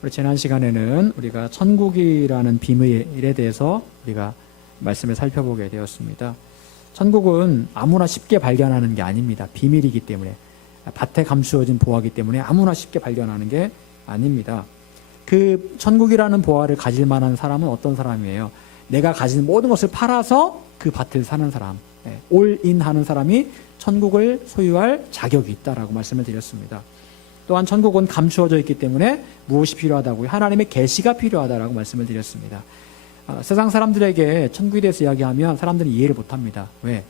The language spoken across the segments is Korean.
우리 지난 시간에는 우리가 천국이라는 비밀에 대해서 우리가 말씀을 살펴보게 되었습니다. 천국은 아무나 쉽게 발견하는 게 아닙니다. 비밀이기 때문에, 밭에 감추어진 보화이기 때문에 아무나 쉽게 발견하는 게 아닙니다. 그 천국이라는 보화를 가질 만한 사람은 어떤 사람이에요? 내가 가진 모든 것을 팔아서 그 밭을 사는 사람, 올인하는 사람이 천국을 소유할 자격이 있다라고 말씀을 드렸습니다. 또한 천국은 감추어져 있기 때문에 무엇이 필요하다고요? 하나님의 계시가 필요하다라고 말씀을 드렸습니다. 세상 사람들에게 천국에 대해서 이야기하면 사람들이 이해를 못합니다. 왜?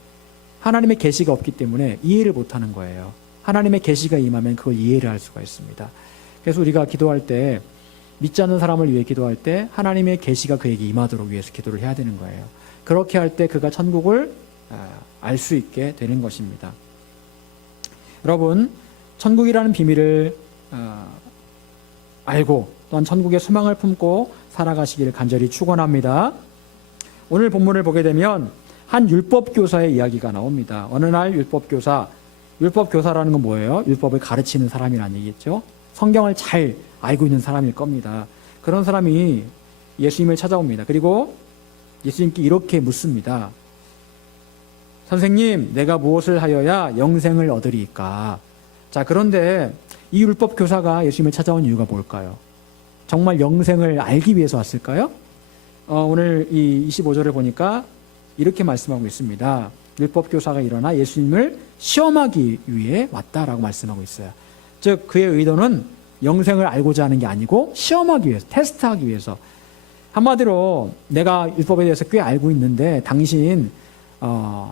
하나님의 계시가 없기 때문에 이해를 못하는 거예요. 하나님의 계시가 임하면 그걸 이해를 할 수가 있습니다. 그래서 우리가 기도할 때, 믿지 않는 사람을 위해 기도할 때 하나님의 계시가 그에게 임하도록 위해서 기도를 해야 되는 거예요. 그렇게 할 때 그가 천국을 알 수 있게 되는 것입니다. 여러분, 천국이라는 비밀을 알고 또한 천국의 소망을 품고 살아가시기를 간절히 축원합니다. 오늘 본문을 보게 되면 한 율법교사의 이야기가 나옵니다. 어느 날 율법교사라는 건 뭐예요? 율법을 가르치는 사람이라는 얘기겠죠. 성경을 잘 알고 있는 사람일 겁니다. 그런 사람이 예수님을 찾아옵니다. 그리고 예수님께 이렇게 묻습니다. 선생님, 내가 무엇을 하여야 영생을 얻으리까? 자, 그런데 이 율법 교사가 예수님을 찾아온 이유가 뭘까요? 정말 영생을 알기 위해서 왔을까요? 오늘 이 25절을 보니까 이렇게 말씀하고 있습니다. 율법 교사가 일어나 예수님을 시험하기 위해 왔다라고 말씀하고 있어요. 즉, 그의 의도는 영생을 알고자 하는 게 아니고 시험하기 위해서, 테스트하기 위해서. 한마디로 내가 율법에 대해서 꽤 알고 있는데 당신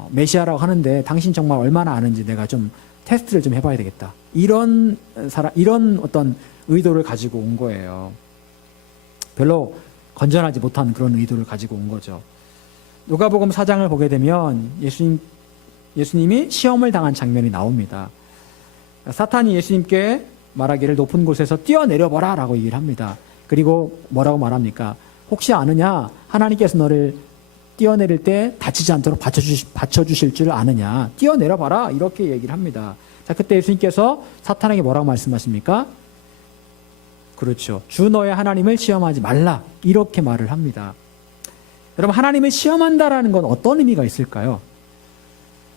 메시아라고 하는데 당신 정말 얼마나 아는지 내가 좀 테스트를 좀 해봐야 되겠다. 이런 어떤 의도를 가지고 온 거예요. 별로 건전하지 못한 그런 의도를 가지고 온 거죠. 누가복음 4장을 보게 되면 예수님이 시험을 당한 장면이 나옵니다. 사탄이 예수님께 말하기를 높은 곳에서 뛰어내려봐라 라고 얘기를 합니다. 그리고 뭐라고 말합니까? 혹시 아느냐? 하나님께서 너를 뛰어내릴 때 다치지 않도록 받쳐주실 줄 아느냐? 뛰어내려봐라. 이렇게 얘기를 합니다. 자, 그때 예수님께서 사탄에게 뭐라고 말씀하십니까? 그렇죠. 주 너의 하나님을 시험하지 말라. 이렇게 말을 합니다. 여러분, 하나님을 시험한다라는 건 어떤 의미가 있을까요?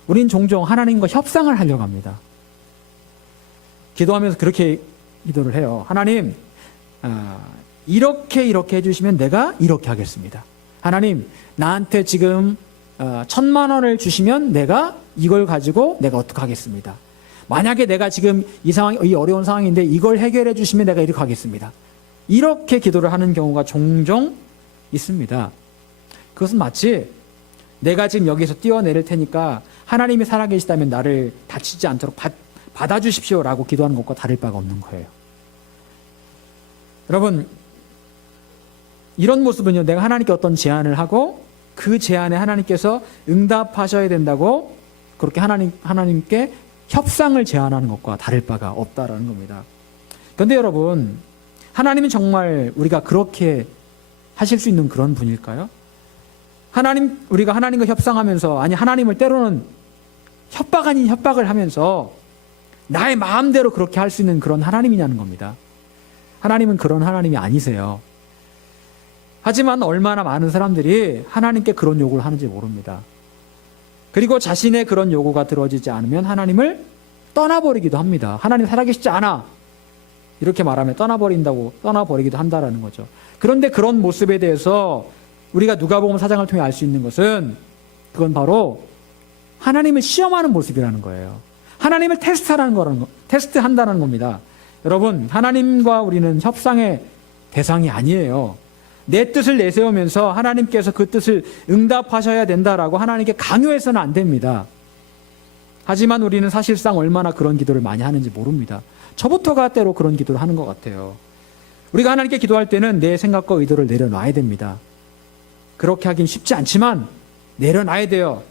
우린 종종 하나님과 협상을 하려고 합니다. 기도하면서 그렇게 기도를 해요. 하나님, 이렇게 해주시면 내가 이렇게 하겠습니다. 하나님, 나한테 지금 1,000만 원을 주시면 내가 이걸 가지고 내가 어떻게 하겠습니다. 만약에 내가 지금 이 어려운 상황인데 이걸 해결해 주시면 내가 이렇게 하겠습니다. 이렇게 기도를 하는 경우가 종종 있습니다. 그것은 마치 내가 지금 여기서 뛰어내릴 테니까 하나님이 살아계시다면 나를 다치지 않도록 받아주십시오라고 기도하는 것과 다를 바가 없는 거예요. 여러분, 이런 모습은요, 내가 하나님께 어떤 제안을 하고 그 제안에 하나님께서 응답하셔야 된다고 그렇게 하나님께 협상을 제안하는 것과 다를 바가 없다라는 겁니다. 그런데 여러분, 하나님은 정말 우리가 그렇게 하실 수 있는 그런 분일까요? 우리가 하나님과 협상하면서, 아니, 하나님을 때로는 협박 아닌 협박을 하면서 나의 마음대로 그렇게 할 수 있는 그런 하나님이냐는 겁니다. 하나님은 그런 하나님이 아니세요. 하지만 얼마나 많은 사람들이 하나님께 그런 요구를 하는지 모릅니다. 그리고 자신의 그런 요구가 들어지지 않으면 하나님을 떠나버리기도 합니다. 하나님 살아계시지 않아. 이렇게 말하면 떠나버리기도 한다라는 거죠. 그런데 그런 모습에 대해서 우리가 누가복음 4장을 통해 알 수 있는 것은 그건 바로 하나님을 시험하는 모습이라는 거예요. 하나님을 테스트한다는 겁니다. 여러분, 하나님과 우리는 협상의 대상이 아니에요. 내 뜻을 내세우면서 하나님께서 그 뜻을 응답하셔야 된다라고 하나님께 강요해서는 안 됩니다. 하지만 우리는 사실상 얼마나 그런 기도를 많이 하는지 모릅니다. 저부터가 때로 그런 기도를 하는 것 같아요. 우리가 하나님께 기도할 때는 내 생각과 의도를 내려놔야 됩니다. 그렇게 하긴 쉽지 않지만 내려놔야 돼요.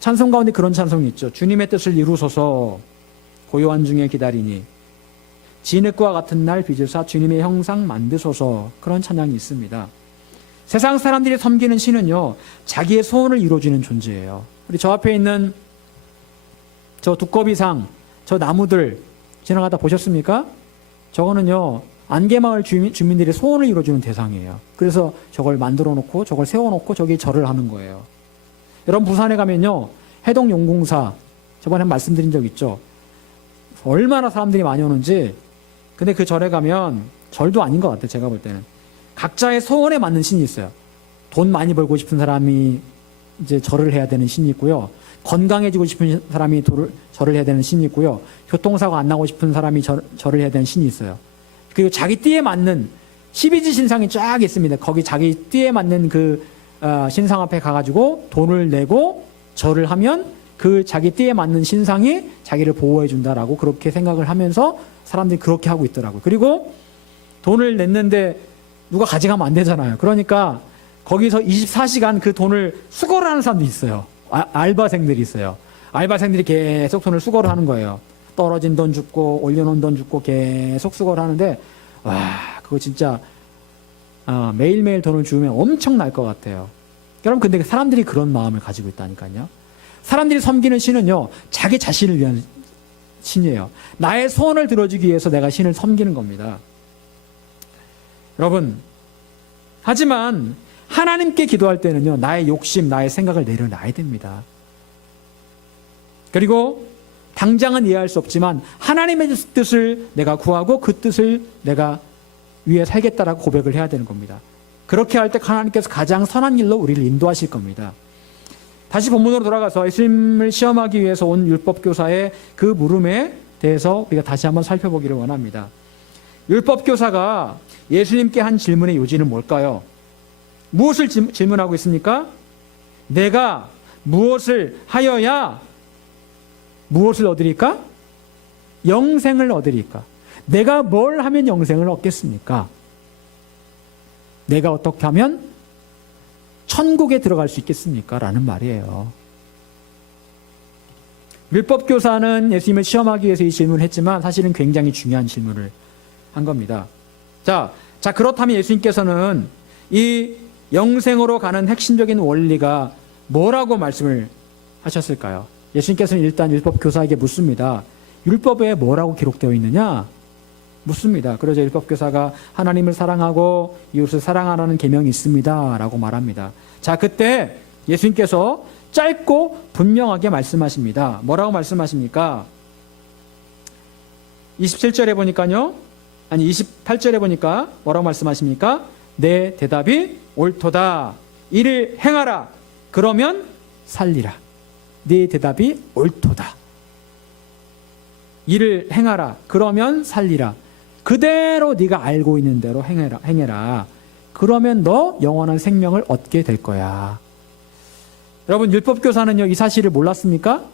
찬송 가운데 그런 찬송이 있죠. 주님의 뜻을 이루소서 고요한 중에 기다리니 진흙과 같은 날 빚으사 주님의 형상 만드소서. 그런 찬양이 있습니다. 세상 사람들이 섬기는 신은요, 자기의 소원을 이루어주는 존재예요. 우리 저 앞에 있는 저 두꺼비상, 저 나무들 지나가다 보셨습니까? 저거는요, 안개마을 주민들이 소원을 이루어주는 대상이에요. 그래서 저걸 만들어 놓고 저걸 세워놓고 저기 절을 하는 거예요. 여러분 부산에 가면요, 해동용궁사 저번에 말씀드린 적 있죠. 얼마나 사람들이 많이 오는지. 근데 그 절에 가면, 절도 아닌 것 같아요, 제가 볼 때는. 각자의 소원에 맞는 신이 있어요. 돈 많이 벌고 싶은 사람이 이제 절을 해야 되는 신이 있고요. 건강해지고 싶은 사람이 절을 해야 되는 신이 있고요. 교통사고 안 나고 싶은 사람이 절을 해야 되는 신이 있어요. 그리고 자기 띠에 맞는 12지 신상이 쫙 있습니다. 거기 자기 띠에 맞는 그 신상 앞에 가가지고 돈을 내고 절을 하면 그 자기 띠에 맞는 신상이 자기를 보호해 준다라고 그렇게 생각을 하면서 사람들이 그렇게 하고 있더라고요. 그리고 돈을 냈는데 누가 가져가면 안 되잖아요. 그러니까 거기서 24시간 그 돈을 수거를 하는 사람도 있어요. 알바생들이 있어요. 알바생들이 계속 돈을 수거를 하는 거예요. 떨어진 돈 줍고 올려놓은 돈 줍고 계속 수거를 하는데, 와, 그거 진짜 매일매일 돈을 주면 엄청날 것 같아요. 여러분, 근데 사람들이 그런 마음을 가지고 있다니까요. 사람들이 섬기는 신은요, 자기 자신을 위한 신이에요. 나의 소원을 들어주기 위해서 내가 신을 섬기는 겁니다. 여러분, 하지만 하나님께 기도할 때는요, 나의 욕심, 나의 생각을 내려놔야 됩니다. 그리고 당장은 이해할 수 없지만 하나님의 뜻을 내가 구하고 그 뜻을 내가 위해 살겠다라고 고백을 해야 되는 겁니다. 그렇게 할 때 하나님께서 가장 선한 길로 우리를 인도하실 겁니다. 다시 본문으로 돌아가서 예수님을 시험하기 위해서 온 율법교사의 그 물음에 대해서 우리가 다시 한번 살펴보기를 원합니다. 율법교사가 예수님께 한 질문의 요지는 뭘까요? 무엇을 질문하고 있습니까? 내가 무엇을 하여야 무엇을 얻으리까? 영생을 얻으리까? 내가 뭘 하면 영생을 얻겠습니까? 내가 어떻게 하면 천국에 들어갈 수 있겠습니까? 라는 말이에요. 율법교사는 예수님을 시험하기 위해서 이 질문을 했지만 사실은 굉장히 중요한 질문을 한 겁니다. 자, 그렇다면 예수님께서는 이 영생으로 가는 핵심적인 원리가 뭐라고 말씀을 하셨을까요? 예수님께서는 일단 율법교사에게 묻습니다. 율법에 뭐라고 기록되어 있느냐? 묻습니다. 그러자 율법교사가 하나님을 사랑하고 이웃을 사랑하라는 계명이 있습니다 라고 말합니다. 자, 그때 예수님께서 짧고 분명하게 말씀하십니다. 뭐라고 말씀하십니까? 27절에 보니까요, 28절에 보니까 뭐라고 말씀하십니까? 내 대답이 옳도다. 이를 행하라. 그러면 살리라. 네 대답이 옳도다. 이를 행하라. 그러면 살리라. 그대로 네가 알고 있는 대로 행해라. 그러면 너 영원한 생명을 얻게 될 거야. 여러분, 율법교사는요, 이 사실을 몰랐습니까?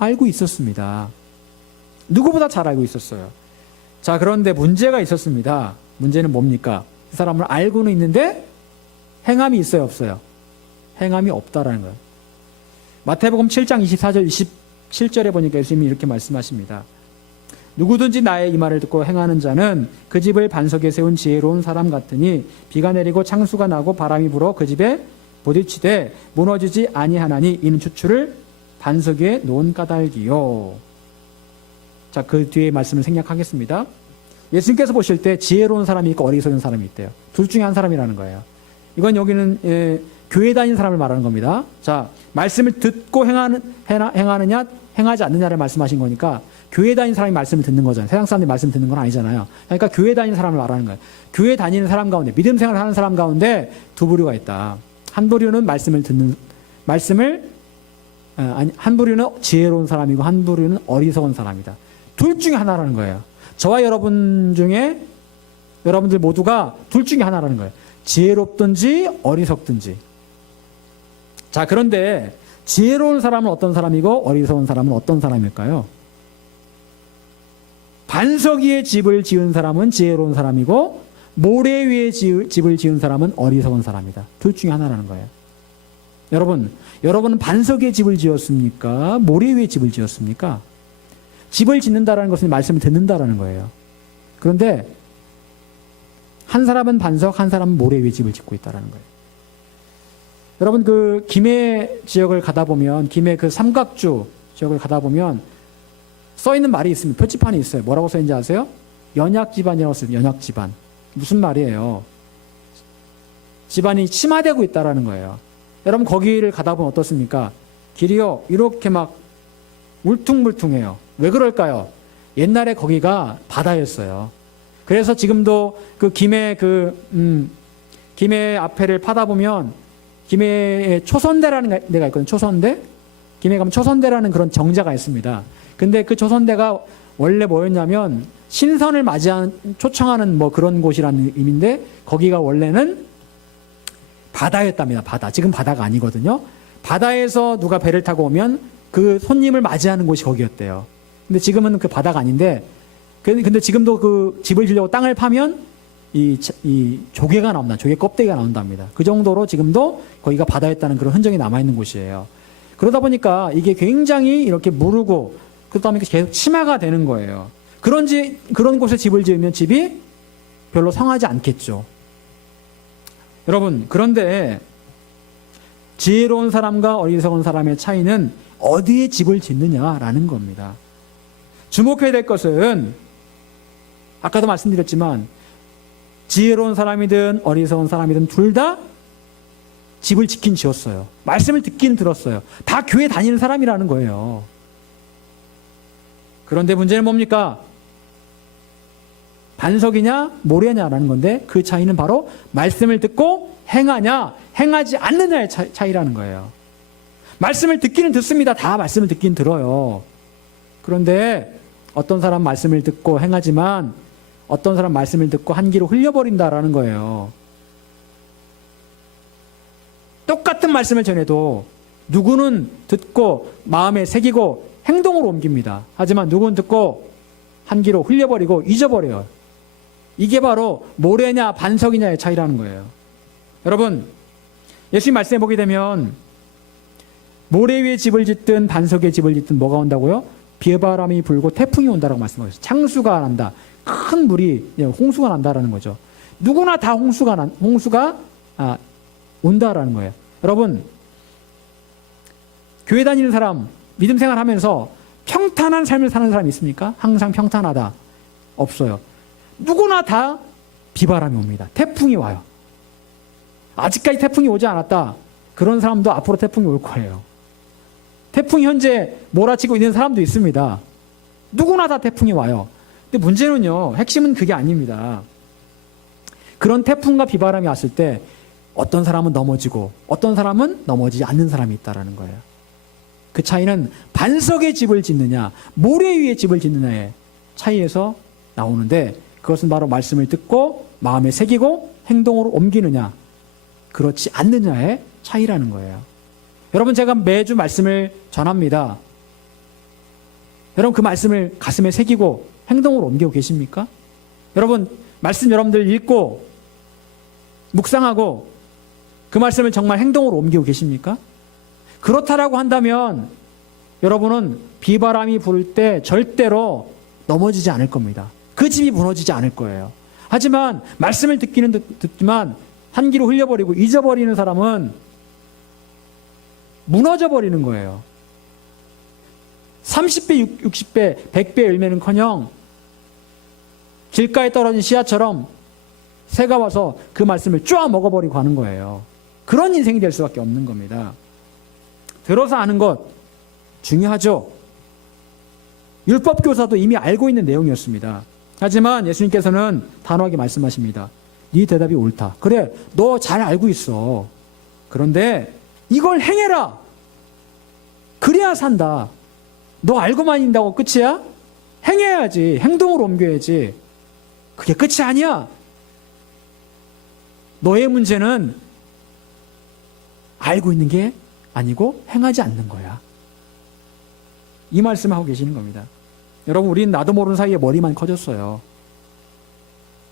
알고 있었습니다. 누구보다 잘 알고 있었어요. 자, 그런데 문제가 있었습니다. 문제는 뭡니까? 그 사람을 알고는 있는데 행함이 있어요, 없어요? 행함이 없다라는 거예요. 마태복음 7장 24절 27절에 보니까 예수님이 이렇게 말씀하십니다. 누구든지 나의 이 말을 듣고 행하는 자는 그 집을 반석에 세운 지혜로운 사람 같으니 비가 내리고 창수가 나고 바람이 불어 그 집에 부딪히되 무너지지 아니하나니 이는 추추를 반석 위에 놓은 까닭이요. 자, 그 뒤에 말씀을 생략하겠습니다. 예수님께서 보실 때 지혜로운 사람이 있고 어리석은 사람이 있대요. 둘 중에 한 사람이라는 거예요. 이건 여기는 교회 다니는 사람을 말하는 겁니다. 자, 말씀을 듣고 행하느냐 행하지 않느냐를 말씀하신 거니까 교회 다니는 사람이 말씀을 듣는 거잖아요. 세상 사람들이 말씀 듣는 건 아니잖아요. 그러니까 교회 다니는 사람을 말하는 거예요. 교회 다니는 사람 가운데, 믿음 생활을 하는 사람 가운데 두 부류가 있다. 한 부류는 한 부류는 지혜로운 사람이고 한 부류는 어리석은 사람이다. 둘 중에 하나라는 거예요. 저와 여러분들 모두가 둘 중에 하나라는 거예요. 지혜롭든지 어리석든지. 자, 그런데 지혜로운 사람은 어떤 사람이고 어리석은 사람은 어떤 사람일까요? 반석 위에 집을 지은 사람은 지혜로운 사람이고 모래 위에 집을 지은 사람은 어리석은 사람이다. 둘 중에 하나라는 거예요. 여러분은 반석 위에 집을 지었습니까? 모래 위에 집을 지었습니까? 집을 짓는다라는 것은 말씀을 듣는다라는 거예요. 그런데 한 사람은 반석, 한 사람은 모래 위에 집을 짓고 있다라는 거예요. 여러분, 그 김해 지역을 가다 보면, 김해 그 삼각주 지역을 가다 보면 써 있는 말이 있습니다. 표지판이 있어요. 뭐라고 써 있는지 아세요? 연약 집안이라고 했어요. 연약 집안. 무슨 말이에요? 집안이 침하되고 있다라는 거예요. 여러분 거기를 가다 보면 어떻습니까? 길이요 이렇게 막 울퉁불퉁해요. 왜 그럴까요? 옛날에 거기가 바다였어요. 그래서 지금도 그 김해 김해 앞에를 파다 보면 김해에 초선대라는 데가 있거든요. 초선대. 김해 가면 초선대라는 그런 정자가 있습니다. 근데 그 초선대가 원래 뭐였냐면 신선을 초청하는 뭐 그런 곳이라는 의미인데 거기가 원래는 바다였답니다. 바다. 지금 바다가 아니거든요. 바다에서 누가 배를 타고 오면 그 손님을 맞이하는 곳이 거기였대요. 근데 지금은 그 바다가 아닌데 근데 지금도 그 집을 지려고 땅을 파면 이 조개가 나온다. 조개 껍데기가 나온답니다. 그 정도로 지금도 거기가 바다였다는 그런 흔적이 남아있는 곳이에요. 그러다 보니까 이게 굉장히 이렇게 무르고 그러다 보니까 계속 침하가 되는 거예요. 그런 곳에 집을 지으면 집이 별로 성하지 않겠죠. 여러분, 그런데 지혜로운 사람과 어리석은 사람의 차이는 어디에 집을 짓느냐라는 겁니다. 주목해야 될 것은 아까도 말씀드렸지만 지혜로운 사람이든 어리석은 사람이든 둘 다 집을 짓긴 지었어요. 말씀을 듣긴 들었어요. 다 교회 다니는 사람이라는 거예요. 그런데 문제는 뭡니까? 반석이냐 모래냐라는 건데 그 차이는 바로 말씀을 듣고 행하냐 행하지 않느냐의 차이라는 거예요. 말씀을 듣기는 듣습니다. 다 말씀을 듣긴 들어요. 그런데 어떤 사람 말씀을 듣고 행하지만 어떤 사람 말씀을 듣고 한 귀로 흘려버린다라는 거예요. 똑같은 말씀을 전해도 누구는 듣고 마음에 새기고 행동으로 옮깁니다. 하지만 누구는 듣고 한 귀로 흘려버리고 잊어버려요. 이게 바로 모래냐 반석이냐의 차이라는 거예요. 여러분, 예수님 말씀해 보게 되면 모래 위에 집을 짓든 반석에 집을 짓든 뭐가 온다고요? 비바람이 불고 태풍이 온다라고 말씀하셨어요. 창수가 난다. 큰 물이 홍수가 난다라는 거죠. 누구나 다 홍수가 온다라는 거예요. 여러분, 교회 다니는 사람, 믿음 생활하면서 평탄한 삶을 사는 사람이 있습니까? 항상 평탄하다. 없어요. 누구나 다 비바람이 옵니다. 태풍이 와요. 아직까지 태풍이 오지 않았다. 그런 사람도 앞으로 태풍이 올 거예요. 태풍이 현재 몰아치고 있는 사람도 있습니다. 누구나 다 태풍이 와요. 근데 문제는요, 핵심은 그게 아닙니다. 그런 태풍과 비바람이 왔을 때 어떤 사람은 넘어지고 어떤 사람은 넘어지지 않는 사람이 있다는 거예요. 그 차이는 반석에 집을 짓느냐 모래 위에 집을 짓느냐의 차이에서 나오는데 그것은 바로 말씀을 듣고 마음에 새기고 행동으로 옮기느냐 그렇지 않느냐의 차이라는 거예요. 여러분, 제가 매주 말씀을 전합니다. 여러분, 그 말씀을 가슴에 새기고 행동으로 옮기고 계십니까? 여러분, 말씀 여러분들 읽고 묵상하고 그 말씀을 정말 행동으로 옮기고 계십니까? 그렇다라고 한다면 여러분은 비바람이 불 때 절대로 넘어지지 않을 겁니다. 그 집이 무너지지 않을 거예요. 하지만 말씀을 듣기는 듣지만 한 귀로 흘려버리고 잊어버리는 사람은 무너져 버리는 거예요. 30배, 60배, 100배 열매는커녕 길가에 떨어진 씨앗처럼 새가 와서 그 말씀을 쪼아 먹어버리고 가는 거예요. 그런 인생이 될 수밖에 없는 겁니다. 들어서 아는 것 중요하죠. 율법교사도 이미 알고 있는 내용이었습니다. 하지만 예수님께서는 단호하게 말씀하십니다. 네 대답이 옳다. 그래, 너 잘 알고 있어. 그런데 이걸 행해라. 그래야 산다. 너 알고만 있다고 끝이야? 행해야지. 행동으로 옮겨야지. 그게 끝이 아니야. 너의 문제는 알고 있는 게 아니고 행하지 않는 거야. 이 말씀을 하고 계시는 겁니다. 여러분, 우리는 나도 모르는 사이에 머리만 커졌어요.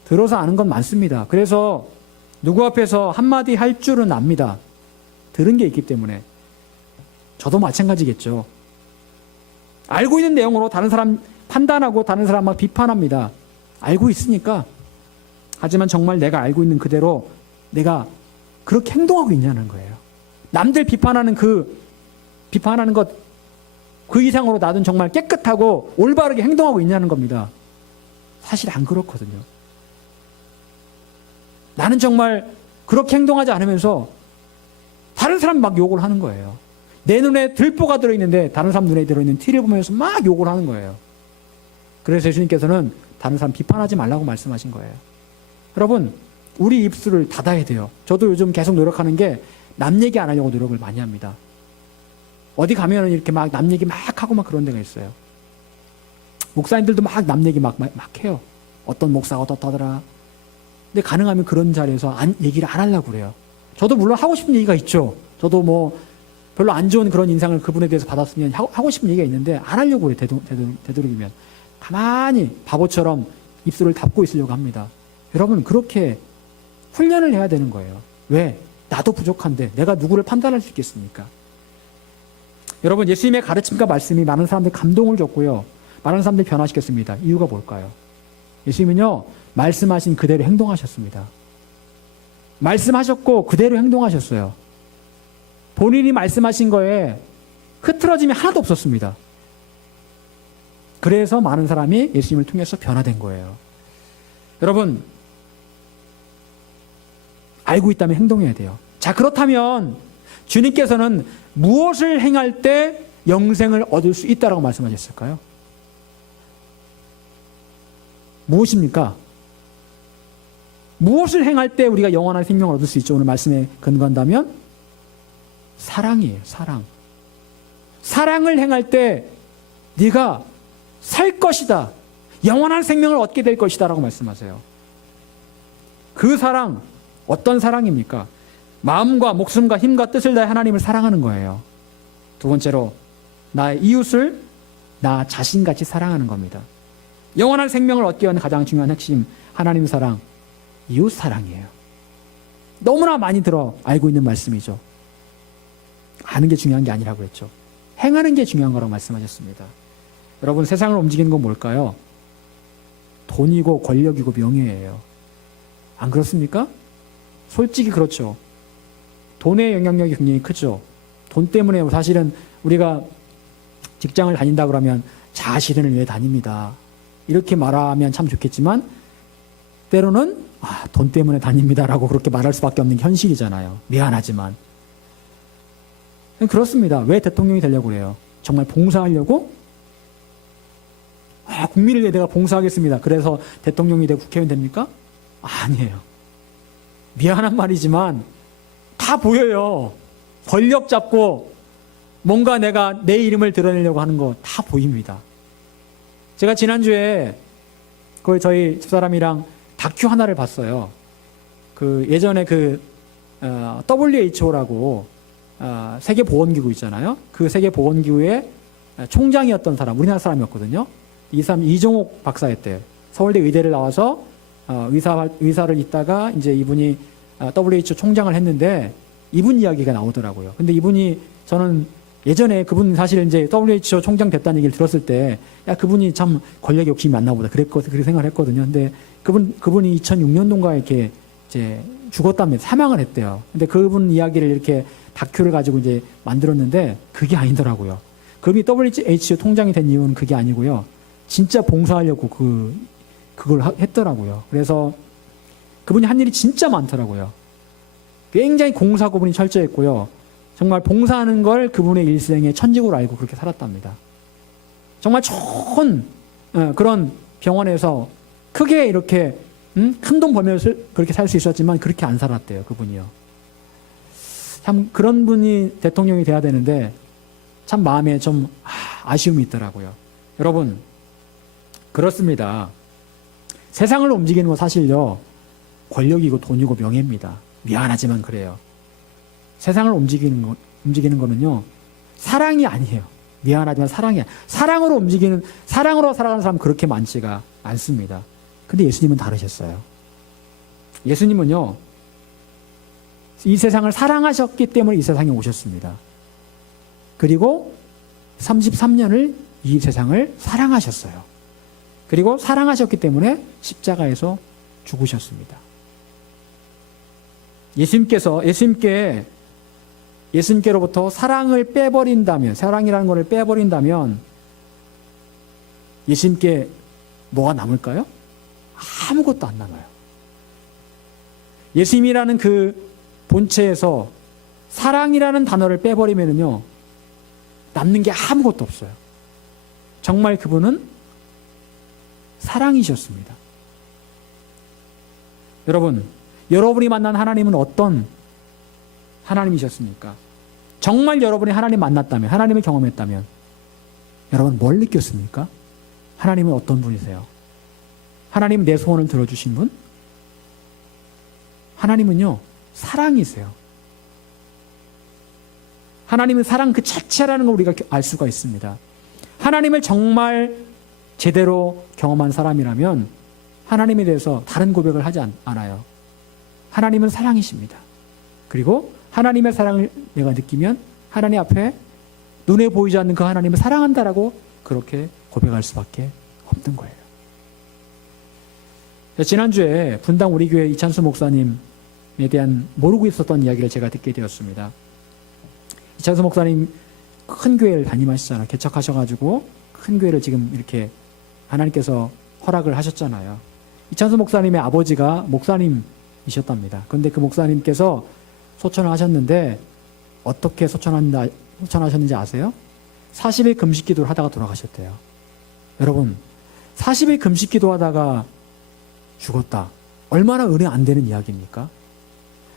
들어서 아는 건 많습니다. 그래서 누구 앞에서 한마디 할 줄은 압니다. 들은 게 있기 때문에. 저도 마찬가지겠죠. 알고 있는 내용으로 다른 사람 판단하고 다른 사람 막 비판합니다. 알고 있으니까. 하지만 정말 내가 알고 있는 그대로 내가 그렇게 행동하고 있냐는 거예요. 남들 비판하는 것 그 이상으로 나는 정말 깨끗하고 올바르게 행동하고 있냐는 겁니다. 사실 안 그렇거든요. 나는 정말 그렇게 행동하지 않으면서 다른 사람 막 욕을 하는 거예요. 내 눈에 들보가 들어있는데 다른 사람 눈에 들어있는 티를 보면서 막 욕을 하는 거예요. 그래서 예수님께서는 다른 사람 비판하지 말라고 말씀하신 거예요. 여러분, 우리 입술을 닫아야 돼요. 저도 요즘 계속 노력하는 게 남 얘기 안 하려고 노력을 많이 합니다. 어디 가면은 이렇게 막 남 얘기 막 하고 막 그런 데가 있어요. 목사님들도 막 남 얘기 막 해요. 어떤 목사가 어떻다더라. 근데 가능하면 그런 자리에서 얘기를 안 하려고 그래요. 저도 물론 하고 싶은 얘기가 있죠. 저도 뭐 별로 안 좋은 그런 인상을 그분에 대해서 받았으면 하고 싶은 얘기가 있는데 안 하려고 그래요. 되도록이면. 가만히 바보처럼 입술을 닫고 있으려고 합니다. 여러분, 그렇게 훈련을 해야 되는 거예요. 왜? 나도 부족한데 내가 누구를 판단할 수 있겠습니까? 여러분, 예수님의 가르침과 말씀이 많은 사람들 감동을 줬고요. 많은 사람들 변화시켰습니다. 이유가 뭘까요? 예수님은요, 말씀하신 그대로 행동하셨습니다. 말씀하셨고 그대로 행동하셨어요. 본인이 말씀하신 거에 흐트러짐이 하나도 없었습니다. 그래서 많은 사람이 예수님을 통해서 변화된 거예요. 여러분, 알고 있다면 행동해야 돼요. 자, 그렇다면 주님께서는 무엇을 행할 때 영생을 얻을 수 있다라고 말씀하셨을까요? 무엇입니까? 무엇을 행할 때 우리가 영원한 생명을 얻을 수 있죠? 오늘 말씀에 근거한다면 사랑이에요. 사랑. 사랑을 행할 때 네가 살 것이다. 영원한 생명을 얻게 될 것이다 라고 말씀하세요. 그 사랑, 어떤 사랑입니까? 마음과 목숨과 힘과 뜻을 다해 하나님을 사랑하는 거예요. 두 번째로 나의 이웃을 나 자신같이 사랑하는 겁니다. 영원한 생명을 얻기 위한 가장 중요한 핵심, 하나님 사랑, 이웃 사랑이에요. 너무나 많이 알고 있는 말씀이죠. 아는 게 중요한 게 아니라고 했죠. 행하는 게 중요한 거라고 말씀하셨습니다. 여러분, 세상을 움직이는 건 뭘까요? 돈이고 권력이고 명예예요. 안 그렇습니까? 솔직히 그렇죠. 돈의 영향력이 굉장히 크죠. 돈 때문에 사실은 우리가 직장을 다닌다 그러면 자아 실현을 위해 다닙니다. 이렇게 말하면 참 좋겠지만 때로는 돈 때문에 다닙니다라고 그렇게 말할 수밖에 없는 게 현실이잖아요. 미안하지만. 그렇습니다. 왜 대통령이 되려고 그래요? 정말 봉사하려고? 국민을 위해 내가 봉사하겠습니다. 그래서 대통령이 되고 국회의원 됩니까? 아니에요. 미안한 말이지만 다 보여요. 권력 잡고 뭔가 내가 내 이름을 드러내려고 하는 거 다 보입니다. 제가 지난주에 저희 집사람이랑 다큐 하나를 봤어요. 예전에 WHO라고 세계보건기구 있잖아요. 그 세계보건기구의 총장이었던 사람, 우리나라 사람이었거든요. 이 사람 이종옥 박사였대요. 서울대 의대를 나와서 의사를 있다가 이제 이분이 WHO 총장을 했는데 이분 이야기가 나오더라고요. 근데 이분이 저는 예전에 그분 사실 이제 WHO 총장 됐다는 얘기를 들었을 때 그분이 참 권력 욕심이 많나 보다 그렇게 생각을 했거든요. 근데 그분이 2006년도인가 이렇게 이제 죽었다며 사망을 했대요. 근데 그분 이야기를 이렇게 다큐를 가지고 이제 만들었는데 그게 아니더라고요. 그분이 WHO 총장이 된 이유는 그게 아니고요. 진짜 봉사하려고 그걸 했더라고요. 그래서 그분이 한 일이 진짜 많더라고요. 굉장히 공사구분이 철저했고요. 정말 봉사하는 걸 그분의 일생의 천직으로 알고 그렇게 살았답니다. 정말 좋은 그런 병원에서 크게 이렇게 큰 돈 벌면서 그렇게 살 수 있었지만 그렇게 안 살았대요. 그분이요. 참 그런 분이 대통령이 돼야 되는데 참 마음에 좀 아쉬움이 있더라고요. 여러분, 그렇습니다. 세상을 움직이는 건 사실요, 권력이고 돈이고 명예입니다. 미안하지만 그래요. 세상을 움직이는 거는요, 사랑이 아니에요. 미안하지만 사랑이야. 사랑으로 살아가는 사람 그렇게 많지가 않습니다. 근데 예수님은 다르셨어요. 예수님은요, 이 세상을 사랑하셨기 때문에 이 세상에 오셨습니다. 그리고 33년을 이 세상을 사랑하셨어요. 그리고 사랑하셨기 때문에 십자가에서 죽으셨습니다. 예수님께로부터 사랑을 빼버린다면, 사랑이라는 것을 빼버린다면 예수님께 뭐가 남을까요? 아무것도 안 남아요. 예수님이라는 그 본체에서 사랑이라는 단어를 빼버리면요, 남는 게 아무것도 없어요. 정말 그분은 사랑이셨습니다. 여러분, 여러분이 만난 하나님은 어떤 하나님이셨습니까? 정말 여러분이 하나님 만났다면, 하나님을 경험했다면 여러분 뭘 느꼈습니까? 하나님은 어떤 분이세요? 하나님은 내 소원을 들어주신 분? 하나님은요, 사랑이세요. 하나님은 사랑 그 자체라는 걸 우리가 알 수가 있습니다. 하나님을 정말 제대로 경험한 사람이라면 하나님에 대해서 다른 고백을 하지 않아요. 하나님은 사랑이십니다. 그리고 하나님의 사랑을 내가 느끼면 하나님 앞에 눈에 보이지 않는 그 하나님을 사랑한다라고 그렇게 고백할 수밖에 없는 거예요. 지난주에 분당 우리 교회 이찬수 목사님에 대한 모르고 있었던 이야기를 제가 듣게 되었습니다. 이찬수 목사님 큰 교회를 담임하시잖아요. 개척하셔가지고 큰 교회를 지금 이렇게 하나님께서 허락을 하셨잖아요. 이찬수 목사님의 아버지가 목사님이셨답니다. 그런데 그 목사님께서 소천을 하셨는데 어떻게 소천하셨는지 아세요? 40일 금식 기도를 하다가 돌아가셨대요. 여러분, 40일 금식 기도하다가 죽었다. 얼마나 은혜 안 되는 이야기입니까?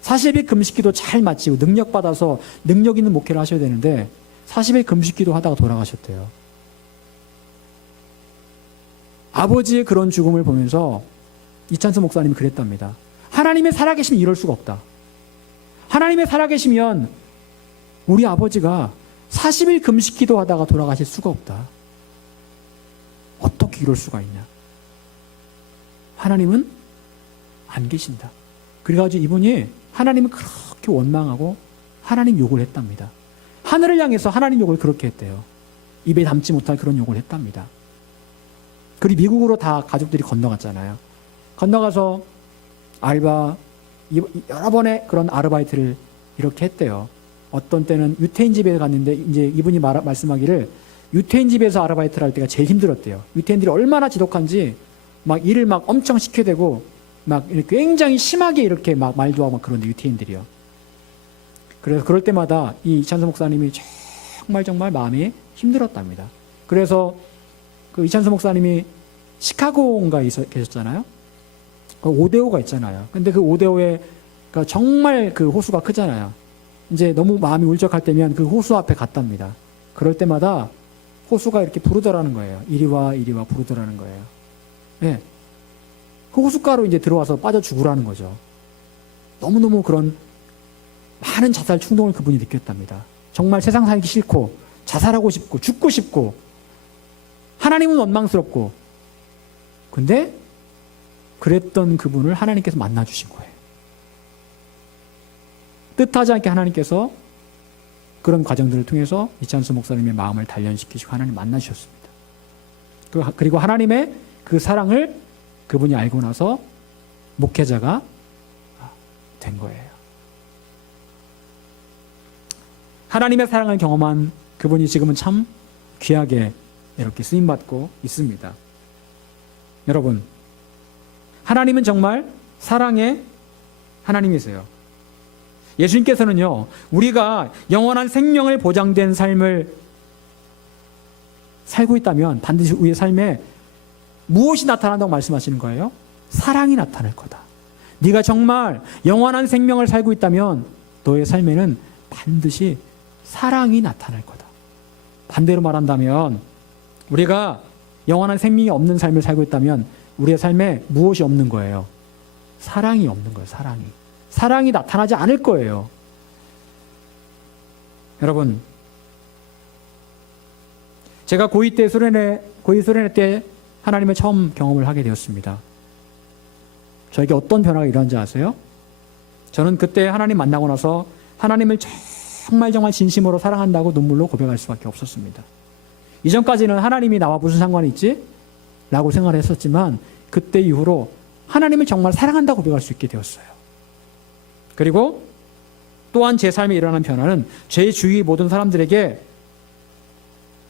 40일 금식 기도 잘 마치고 능력 받아서 능력 있는 목회를 하셔야 되는데 40일 금식 기도 하다가 돌아가셨대요. 아버지의 그런 죽음을 보면서 이찬수 목사님이 그랬답니다. 하나님의 살아계시면 이럴 수가 없다. 하나님의 살아계시면 우리 아버지가 40일 금식 기도하다가 돌아가실 수가 없다. 어떻게 이럴 수가 있냐. 하나님은 안 계신다. 그래가지고 이분이 하나님을 그렇게 원망하고 하나님 욕을 했답니다. 하늘을 향해서 하나님 욕을 그렇게 했대요. 입에 담지 못할 그런 욕을 했답니다. 그리고 미국으로 다 가족들이 건너갔잖아요. 건너가서 알바, 여러 번의 그런 아르바이트를 이렇게 했대요. 어떤 때는 유태인 집에 갔는데 이제 이분이 말씀하기를 유태인 집에서 아르바이트를 할 때가 제일 힘들었대요. 유태인들이 얼마나 지독한지 막 일을 막 엄청 시켜야 되고 막 이렇게 굉장히 심하게 이렇게 막 말도 하고 막 그런데 유태인들이요. 그래서 그럴 때마다 이 이찬수 목사님이 정말 마음이 힘들었답니다. 그래서 그 이찬수 목사님이 시카고인가 계셨잖아요. 5대5가 있잖아요. 근데 그 5대5에 정말 그 호수가 크잖아요. 이제 너무 마음이 울적할 때면 그 호수 앞에 갔답니다. 그럴 때마다 호수가 이렇게 부르더라는 거예요. 이리 와 부르더라는 거예요. 네. 그 호숫가로 이제 들어와서 빠져 죽으라는 거죠. 너무너무 그런 많은 자살 충동을 그분이 느꼈답니다. 정말 세상 살기 싫고 자살하고 싶고 죽고 싶고 하나님은 원망스럽고 근데 그랬던 그분을 하나님께서 만나주신 거예요. 뜻하지 않게 하나님께서 그런 과정들을 통해서 이찬수 목사님의 마음을 단련시키시고 하나님 만나주셨습니다. 그리고 하나님의 그 사랑을 그분이 알고 나서 목회자가 된 거예요. 하나님의 사랑을 경험한 그분이 지금은 참 귀하게 이렇게 쓰임받고 있습니다. 여러분, 하나님은 정말 사랑의 하나님이세요. 예수님께서는요, 우리가 영원한 생명을 보장된 삶을 살고 있다면 반드시 우리의 삶에 무엇이 나타난다고 말씀하시는 거예요? 사랑이 나타날 거다. 네가 정말 영원한 생명을 살고 있다면 너의 삶에는 반드시 사랑이 나타날 거다. 반대로 말한다면 우리가 영원한 생명이 없는 삶을 살고 있다면 우리의 삶에 무엇이 없는 거예요? 사랑이 없는 거예요. 사랑이 나타나지 않을 거예요. 여러분, 제가 고2 수련회 때 하나님을 처음 경험을 하게 되었습니다. 저에게 어떤 변화가 일어난지 아세요? 저는 그때 하나님 만나고 나서 하나님을 정말 진심으로 사랑한다고 눈물로 고백할 수밖에 없었습니다. 이전까지는 하나님이 나와 무슨 상관이 있지? 라고 생각을 했었지만 그때 이후로 하나님을 정말 사랑한다고 고백할 수 있게 되었어요. 그리고 또한 제 삶에 일어난 변화는 제 주위 모든 사람들에게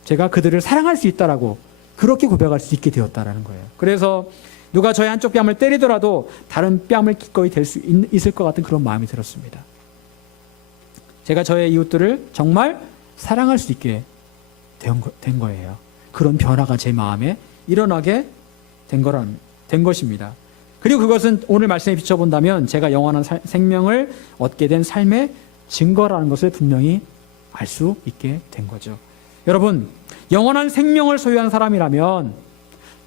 제가 그들을 사랑할 수 있다라고 그렇게 고백할 수 있게 되었다라는 거예요. 그래서 누가 저의 한쪽 뺨을 때리더라도 다른 뺨을 기꺼이 댈 수 있을 것 같은 그런 마음이 들었습니다. 제가 저의 이웃들을 정말 사랑할 수 있게 된 거예요. 그런 변화가 제 마음에 일어나게 된 것입니다. 그리고 그것은 오늘 말씀에 비춰본다면 제가 영원한 생명을 얻게 된 삶의 증거라는 것을 분명히 알 수 있게 된 거죠. 여러분, 영원한 생명을 소유한 사람이라면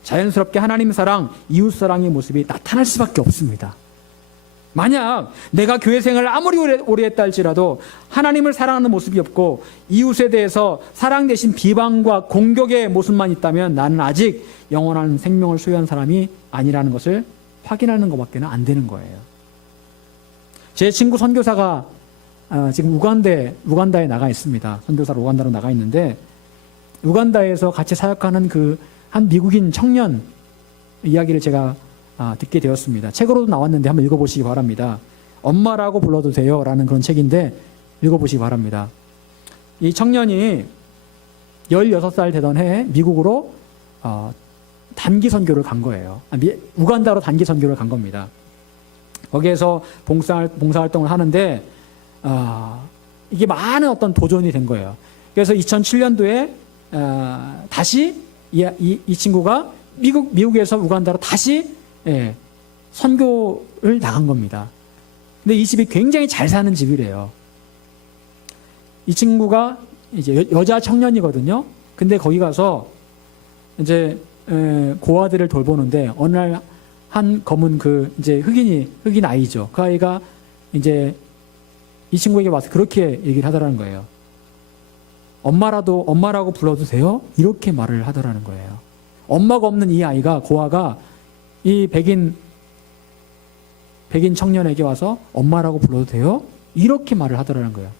자연스럽게 하나님 사랑, 이웃 사랑의 모습이 나타날 수밖에 없습니다. 만약 내가 교회 생활을 아무리 오래 했다 할지라도 하나님을 사랑하는 모습이 없고 이웃에 대해서 사랑 대신 비방과 공격의 모습만 있다면 나는 아직 영원한 생명을 소유한 사람이 아니라는 것을 확인하는 것밖에 안 되는 거예요. 제 친구 선교사가 지금 우간다에 나가 있습니다. 선교사로 우간다로 나가 있는데 우간다에서 같이 사역하는 그 한 미국인 청년 이야기를 제가 듣게 되었습니다. 책으로도 나왔는데 한번 읽어보시기 바랍니다. 엄마라고 불러도 돼요 라는 그런 책인데 읽어보시기 바랍니다. 이 청년이 16살 되던 해에 미국으로 단기 선교를 간 거예요. 우간다로 단기 선교를 간 겁니다. 거기에서 봉사활동을 하는데 이게 많은 어떤 도전이 된 거예요. 그래서 2007년도에 다시 이 친구가 미국에서 우간다로 다시 선교를 나간 겁니다. 근데 이 집이 굉장히 잘 사는 집이래요. 이 친구가 이제 여자 청년이거든요. 근데 거기 가서 이제 고아들을 돌보는데 어느 날 한 검은 이제 흑인 아이죠. 그 아이가 이제 이 친구에게 와서 그렇게 얘기를 하더라는 거예요. 엄마라고 불러도 돼요? 이렇게 말을 하더라는 거예요. 엄마가 없는 이 아이가, 고아가 이 백인 청년에게 와서 엄마라고 불러도 돼요? 이렇게 말을 하더라는 거예요.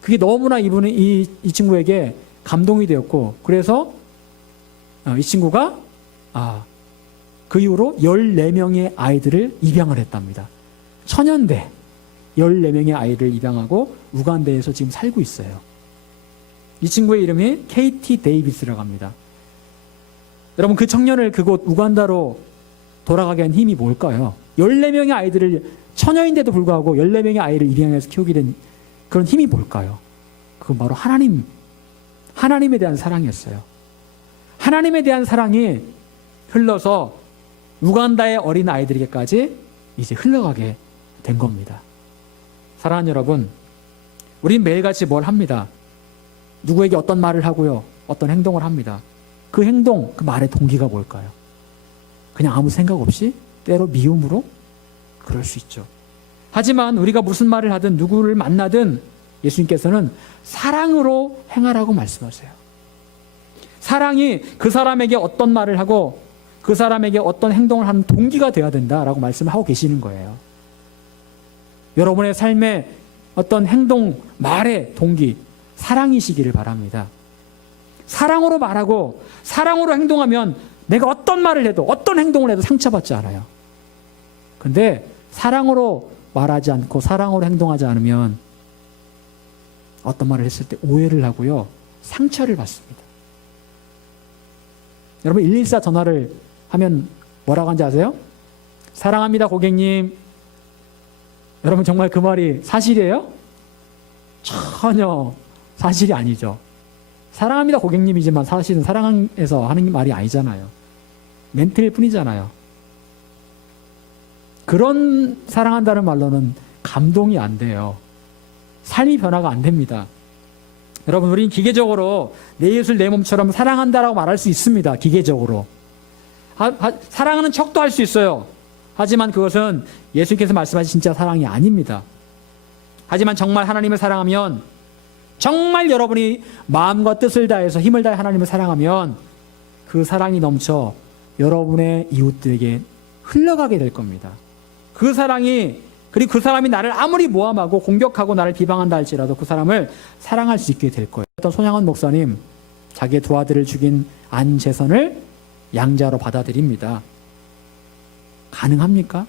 그게 너무나 이 친구에게 감동이 되었고, 그래서 이 친구가 그 이후로 14명의 아이들을 입양을 했답니다. 천연대 14명의 아이를 입양하고 우간다에서 지금 살고 있어요. 이 친구의 이름이 KT 데이비스라고 합니다. 여러분, 그 청년을 그곳 우간다로 돌아가게 한 힘이 뭘까요? 14명의 아이들을, 처녀인데도 불구하고 14명의 아이를 입양해서 키우게 된 그런 힘이 뭘까요? 그건 바로 하나님에 대한 사랑이었어요. 하나님에 대한 사랑이 흘러서 우간다의 어린 아이들에게까지 이제 흘러가게 된 겁니다. 사랑하는 여러분, 우린 매일같이 뭘 합니다. 누구에게 어떤 말을 하고요, 어떤 행동을 합니다. 그 행동, 그 말의 동기가 뭘까요? 그냥 아무 생각 없이 때로 미움으로 그럴 수 있죠. 하지만 우리가 무슨 말을 하든 누구를 만나든 예수님께서는 사랑으로 행하라고 말씀하세요. 사랑이 그 사람에게 어떤 말을 하고 그 사람에게 어떤 행동을 하는 동기가 되어야 된다라고 말씀을 하고 계시는 거예요. 여러분의 삶의 어떤 행동, 말의 동기, 사랑이시기를 바랍니다. 사랑으로 말하고 사랑으로 행동하면 내가 어떤 말을 해도 어떤 행동을 해도 상처받지 않아요. 근데 사랑으로 말하지 않고 사랑으로 행동하지 않으면 어떤 말을 했을 때 오해를 하고요, 상처를 받습니다. 여러분, 114 전화를 하면 뭐라고 하는지 아세요? 사랑합니다, 고객님. 여러분, 정말 그 말이 사실이에요? 전혀 사실이 아니죠. 사랑합니다, 고객님이지만 사실은 사랑해서 하는 말이 아니잖아요. 멘트일 뿐이잖아요. 그런 사랑한다는 말로는 감동이 안 돼요. 삶이 변화가 안 됩니다. 여러분, 우린 기계적으로 내 예술 내 몸처럼 사랑한다라고 말할 수 있습니다. 기계적으로. 사랑하는 척도 할 수 있어요. 하지만 그것은 예수님께서 말씀하신 진짜 사랑이 아닙니다. 하지만 정말 하나님을 사랑하면, 정말 여러분이 마음과 뜻을 다해서 힘을 다해 하나님을 사랑하면 그 사랑이 넘쳐 여러분의 이웃들에게 흘러가게 될 겁니다. 그 사랑이, 그리고 그 사람이 나를 아무리 모함하고 공격하고 나를 비방한다 할지라도 그 사람을 사랑할 수 있게 될 거예요. 어떤 손양원 목사님, 자기의 두 아들을 죽인 안재선을 양자로 받아들입니다. 가능합니까?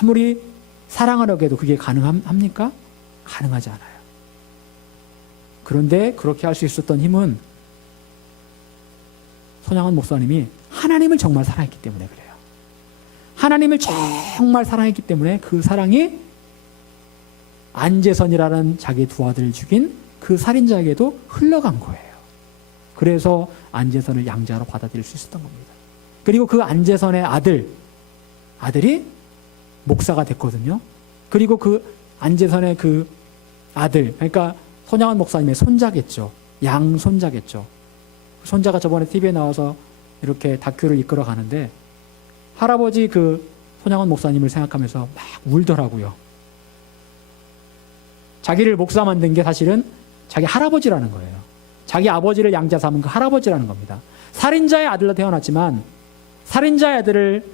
아무리 사랑하려고 해도 그게 가능합니까? 가능하지 않아요. 그런데 그렇게 할 수 있었던 힘은 손양원 목사님이 하나님을 정말 사랑했기 때문에 그래요. 하나님을 정말 사랑했기 때문에 그 사랑이 안제선이라는 자기 두 아들을 죽인 그 살인자에게도 흘러간 거예요. 그래서 안제선을 양자로 받아들일 수 있었던 겁니다. 그리고 그 안제선의 아들이 목사가 됐거든요. 그리고 그 안제선의 그 아들, 그러니까 손양원 목사님의 손자겠죠. 양손자겠죠. 손자가 저번에 TV에 나와서 이렇게 다큐를 이끌어 가는데 할아버지 그 손양원 목사님을 생각하면서 막 울더라고요. 자기를 목사 만든 게 사실은 자기 할아버지라는 거예요. 자기 아버지를 양자 삼은 그 할아버지라는 겁니다. 살인자의 아들로 태어났지만 살인자를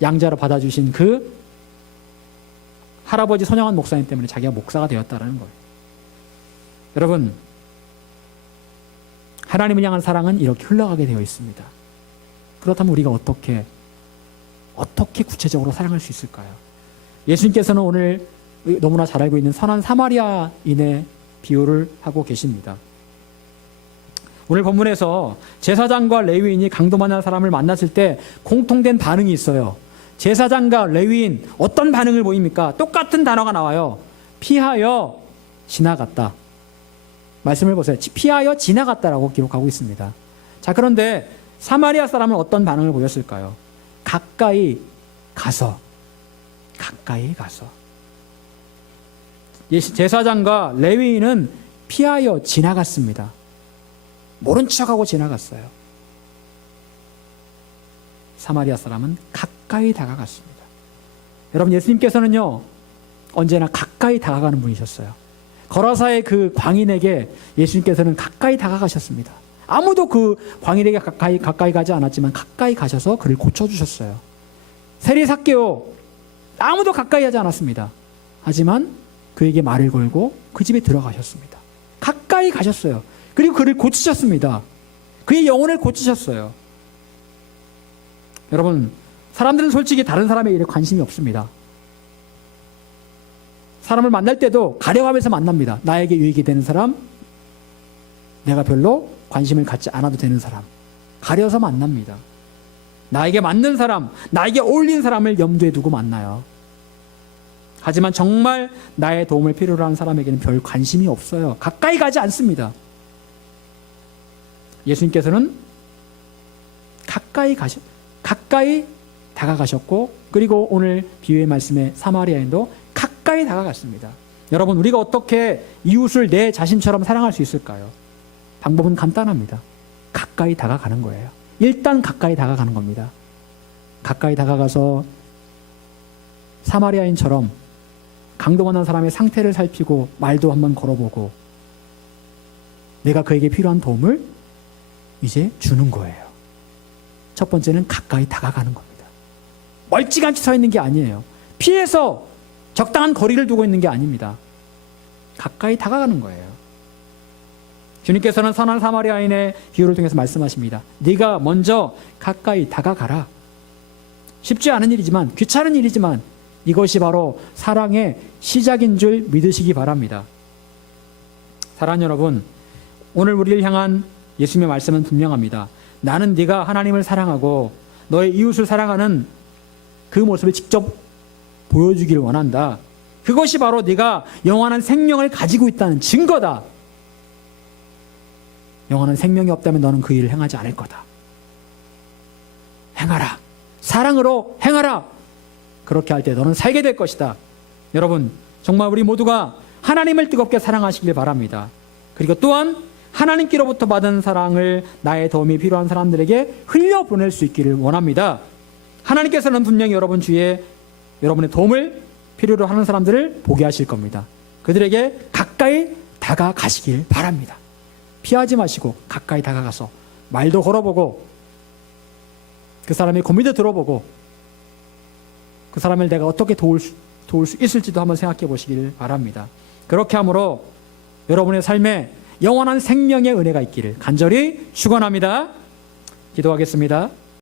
양자로 받아주신 그 할아버지 손양원 목사님 때문에 자기가 목사가 되었다는 거예요. 여러분, 하나님을 향한 사랑은 이렇게 흘러가게 되어 있습니다. 그렇다면 우리가 어떻게 구체적으로 사랑할 수 있을까요? 예수님께서는 오늘 너무나 잘 알고 있는 선한 사마리아인의 비유를 하고 계십니다. 오늘 본문에서 제사장과 레위인이 강도만한 사람을 만났을 때 공통된 반응이 있어요. 제사장과 레위인 어떤 반응을 보입니까? 똑같은 단어가 나와요. 피하여 지나갔다. 말씀을 보세요. 피하여 지나갔다라고 기록하고 있습니다. 자, 그런데 사마리아 사람은 어떤 반응을 보였을까요? 가까이 가서 제사장과 레위인은 피하여 지나갔습니다. 모른 척하고 지나갔어요. 사마리아 사람은 가까이 다가갔습니다. 여러분, 예수님께서는요 언제나 가까이 다가가는 분이셨어요. 거라사의 그 광인에게 예수님께서는 가까이 다가가셨습니다. 아무도 그 광인에게 가까이 가지 않았지만 가까이 가셔서 그를 고쳐주셨어요. 세리 삭개오, 아무도 가까이 하지 않았습니다. 하지만 그에게 말을 걸고 그 집에 들어가셨습니다. 가까이 가셨어요. 그리고 그를 고치셨습니다. 그의 영혼을 고치셨어요. 여러분, 사람들은 솔직히 다른 사람의 일에 관심이 없습니다. 사람을 만날 때도 가려가면서 만납니다. 나에게 유익이 되는 사람, 내가 별로 관심을 갖지 않아도 되는 사람, 가려서 만납니다. 나에게 맞는 사람, 나에게 어울리는 사람을 염두에 두고 만나요. 하지만 정말 나의 도움을 필요로 하는 사람에게는 별 관심이 없어요. 가까이 가지 않습니다. 예수님께서는 가까이 다가가셨고, 그리고 오늘 비유의 말씀에 사마리아인도 가까이 다가갔습니다. 여러분, 우리가 어떻게 이웃을 내 자신처럼 사랑할 수 있을까요? 방법은 간단합니다. 가까이 다가가는 거예요. 일단 가까이 다가가는 겁니다. 가까이 다가가서 사마리아인처럼 강도만한 사람의 상태를 살피고 말도 한번 걸어보고 내가 그에게 필요한 도움을 이제 주는 거예요. 첫 번째는 가까이 다가가는 겁니다. 멀찌감치 서 있는 게 아니에요. 피해서 적당한 거리를 두고 있는 게 아닙니다. 가까이 다가가는 거예요. 주님께서는 선한 사마리아인의 비유를 통해서 말씀하십니다. 네가 먼저 가까이 다가가라. 쉽지 않은 일이지만, 귀찮은 일이지만 이것이 바로 사랑의 시작인 줄 믿으시기 바랍니다. 사랑하는 여러분, 오늘 우리를 향한 예수님의 말씀은 분명합니다. 나는 네가 하나님을 사랑하고 너의 이웃을 사랑하는 그 모습을 직접 보여주기를 원한다. 그것이 바로 네가 영원한 생명을 가지고 있다는 증거다. 영원한 생명이 없다면 너는 그 일을 행하지 않을 거다. 행하라. 사랑으로 행하라. 그렇게 할 때 너는 살게 될 것이다. 여러분, 정말 우리 모두가 하나님을 뜨겁게 사랑하시길 바랍니다. 그리고 또한 하나님께로부터 받은 사랑을 나의 도움이 필요한 사람들에게 흘려보낼 수 있기를 원합니다. 하나님께서는 분명히 여러분 주위에 여러분의 도움을 필요로 하는 사람들을 보게 하실 겁니다. 그들에게 가까이 다가가시길 바랍니다. 피하지 마시고 가까이 다가가서 말도 걸어보고 그 사람의 고민도 들어보고 그 사람을 내가 어떻게 도울 수 있을지도 한번 생각해 보시길 바랍니다. 그렇게 함으로 여러분의 삶에 영원한 생명의 은혜가 있기를 간절히 축원합니다. 기도하겠습니다.